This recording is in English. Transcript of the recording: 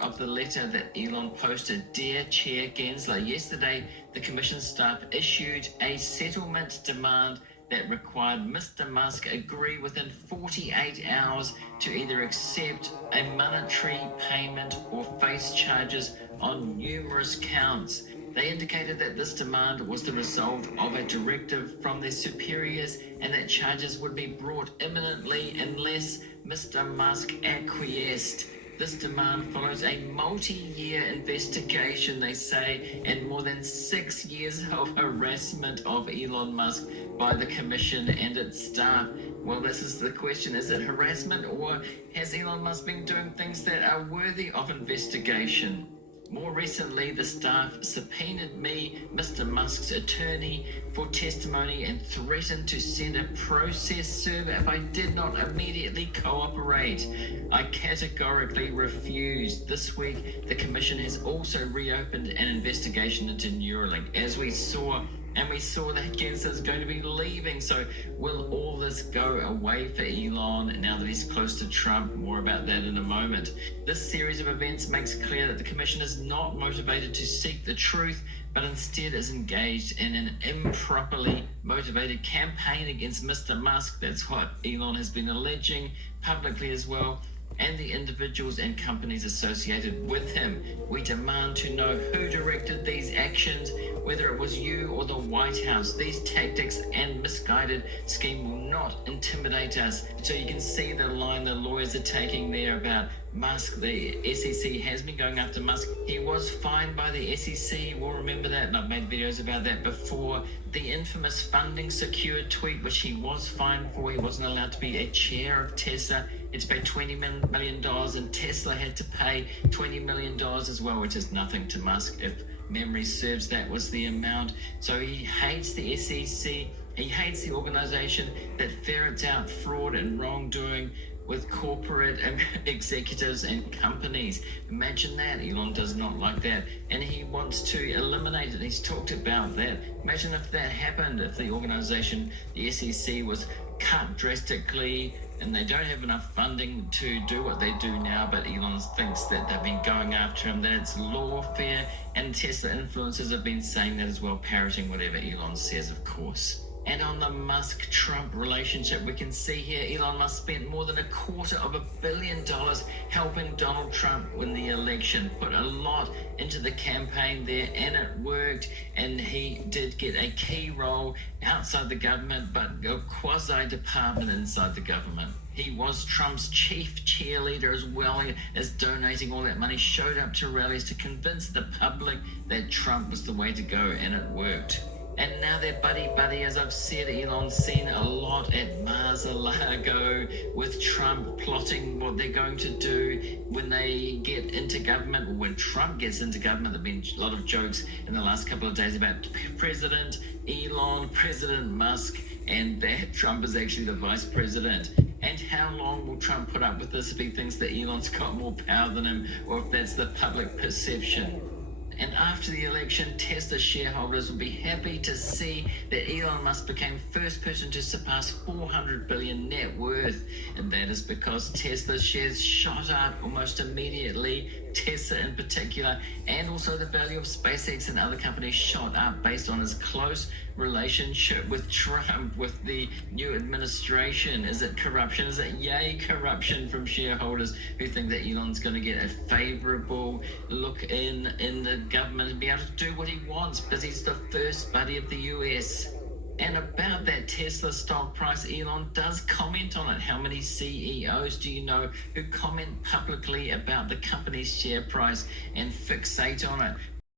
of the letter that Elon posted. Dear Chair Gensler, yesterday the Commission staff issued a settlement demand that required Mr. Musk agree within 48 hours to either accept a monetary payment or face charges on numerous counts. They indicated that this demand was the result of a directive from their superiors and that charges would be brought imminently unless Mr. Musk acquiesced. This demand follows a multi-year investigation, they say, and more than 6 years of harassment of Elon Musk by the Commission and its staff. Well, this is the question. Is it harassment, or has Elon Musk been doing things that are worthy of investigation? More recently, the staff subpoenaed me, Mr. Musk's attorney, for testimony and threatened to send a process server if I did not immediately cooperate. I categorically refused. This week, the Commission has also reopened an investigation into Neuralink, as we saw that Gensler is going to be leaving. So will all this go away for Elon now that he's close to Trump? More about that in a moment. This series of events makes clear that the Commission is not motivated to seek the truth, but instead is engaged in an improperly motivated campaign against Mr. Musk. That's what Elon has been alleging publicly as well, and the individuals and companies associated with him. We demand to know who directed these actions, whether it was you or the White House. These tactics and misguided scheme will not intimidate us. So you can see the line the lawyers are taking there about Musk. The SEC has been going after Musk. He was fined by the SEC. We'll remember that, and I've made videos about that before. The infamous funding secured tweet, which he was fined for. He wasn't allowed to be a chair of Tesla. It's paid $20 million, and Tesla had to pay $20 million as well, which is nothing to Musk. If memory serves, that was the amount. So he hates the SEC. He hates the organization that ferrets out fraud and wrongdoing with corporate executives and companies. Imagine that. Elon does not like that, and he wants to eliminate it. He's talked about that. Imagine if that happened, if the organization, the SEC, was cut drastically and they don't have enough funding to do what they do now, but Elon thinks that they've been going after him, that it's lawfare, and Tesla influencers have been saying that as well, parroting whatever Elon says, of course. And on the Musk-Trump relationship, we can see here Elon Musk spent more than $250 million helping Donald Trump win the election. Put a lot into the campaign there, and it worked. And he did get a key role outside the government, but a quasi-department inside the government. He was Trump's chief cheerleader as well as donating all that money, showed up to rallies to convince the public that Trump was the way to go, and it worked. And now they're buddy-buddy. As I've said, Elon's seen a lot at Mar-a-Lago with Trump, plotting what they're going to do when they get into government, or when Trump gets into government. There have been a lot of jokes in the last couple of days about President Elon, President Musk, and that Trump is actually the vice president. And how long will Trump put up with this if he thinks that Elon's got more power than him, or if that's the public perception? And after the election, Tesla shareholders will be happy to see that Elon Musk became first person to surpass 400 billion net worth. And that is because Tesla shares shot up almost immediately, Tesla in particular, and also the value of SpaceX and other companies shot up based on his close relationship with Trump, with the new administration. Is it corruption? Is it yay corruption from shareholders who think that Elon's going to get a favorable look in the government and be able to do what he wants because he's the first buddy of the US? And about that Tesla stock price, Elon does comment on it. How many CEOs do you know who comment publicly about the company's share price and fixate on it?